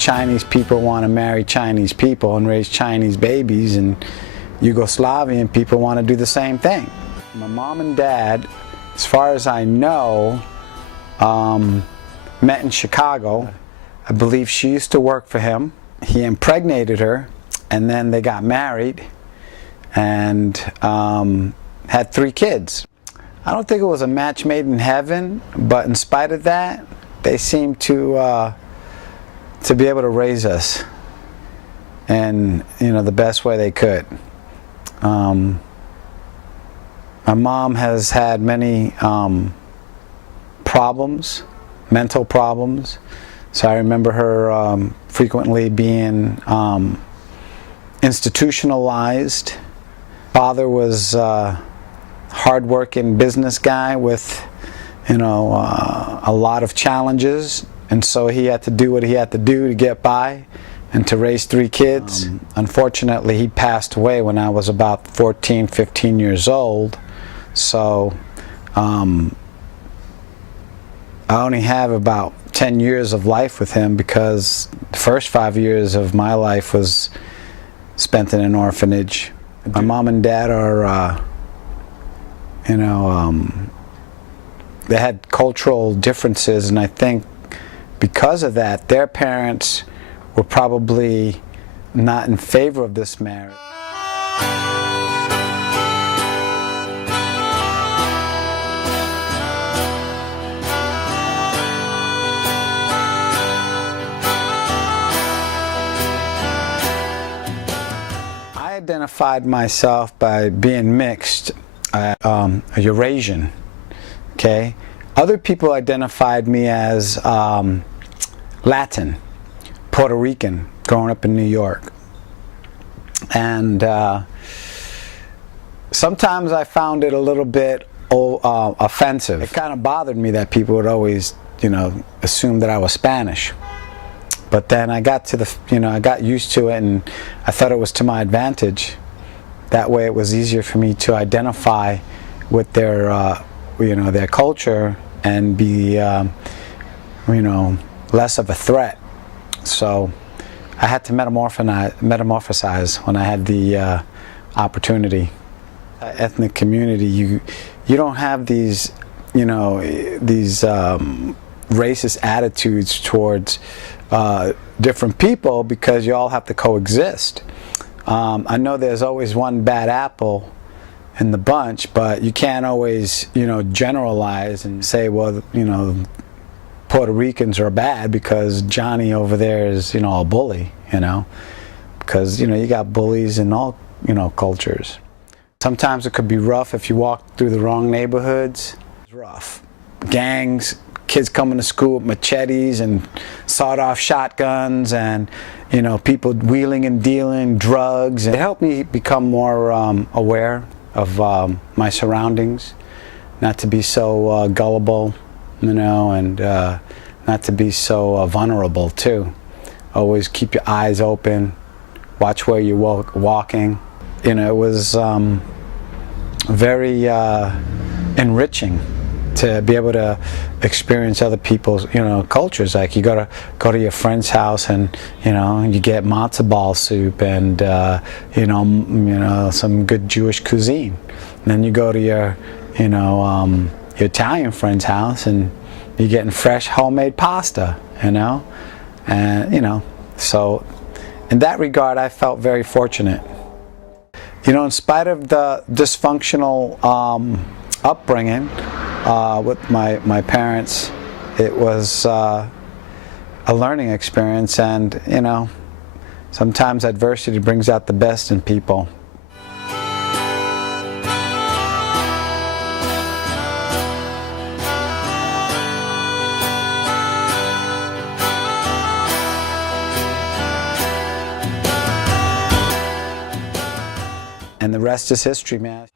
Chinese people want to marry Chinese people and raise Chinese babies, and Yugoslavian people want to do the same thing. My mom and dad, as far as I know, met in Chicago. I believe she used to work for him. He impregnated her, and then they got married and had 3 kids. I don't think it was a match made in heaven, but in spite of that, they seemed to be able to raise us in, you know, the best way they could. My mom has had many problems, mental problems. So I remember her frequently being institutionalized. Father was a hard-working business guy with, you know, a lot of challenges, and so he had to do what he had to do to get by and to raise 3 kids. Unfortunately, he passed away when I was about 14, 15 years old. So I only have about 10 years of life with him, because the first 5 years of my life was spent in an orphanage. My mom and dad are, you know, they had cultural differences, and I think because of that, their parents were probably not in favor of this marriage. I identified myself by being mixed, a Eurasian, okay? Other people identified me as Latin, Puerto Rican, growing up in New York. And sometimes I found it a little bit offensive. It kind of bothered me that people would always, you know, assume that I was Spanish. But then I got to the, you know, I got used to it, and I thought it was to my advantage. That way it was easier for me to identify with their, you know, their culture and be, you know, less of a threat. So I had to metamorphosize when I had the opportunity. Ethnic community, you don't have these, you know, these racist attitudes towards different people, because you all have to coexist. I know there's always one bad apple in the bunch, but you can't always, you know, generalize and say, well, you know, Puerto Ricans are bad because Johnny over there is, you know, a bully, you know, because, you know, you got bullies in all, you know, cultures. Sometimes it could be rough if you walk through the wrong neighborhoods. It's rough. Gangs, kids coming to school with machetes and sawed-off shotguns, and, you know, people wheeling and dealing drugs. It helped me become more aware of my surroundings, not to be so gullible, you know, and not to be so vulnerable too. Always keep your eyes open, watch where you're walking. You know, it was very enriching to be able to experience other people's, you know, cultures. Like you go to your friend's house, and, you know, you get matzo ball soup and you know, some good Jewish cuisine. And then you go to your, you know, your Italian friend's house, and you're getting fresh homemade pasta, you know. And, you know, so in that regard, I felt very fortunate. You know, in spite of the dysfunctional upbringing with my parents, it was a learning experience, and, you know, sometimes adversity brings out the best in people. And the rest is history, man.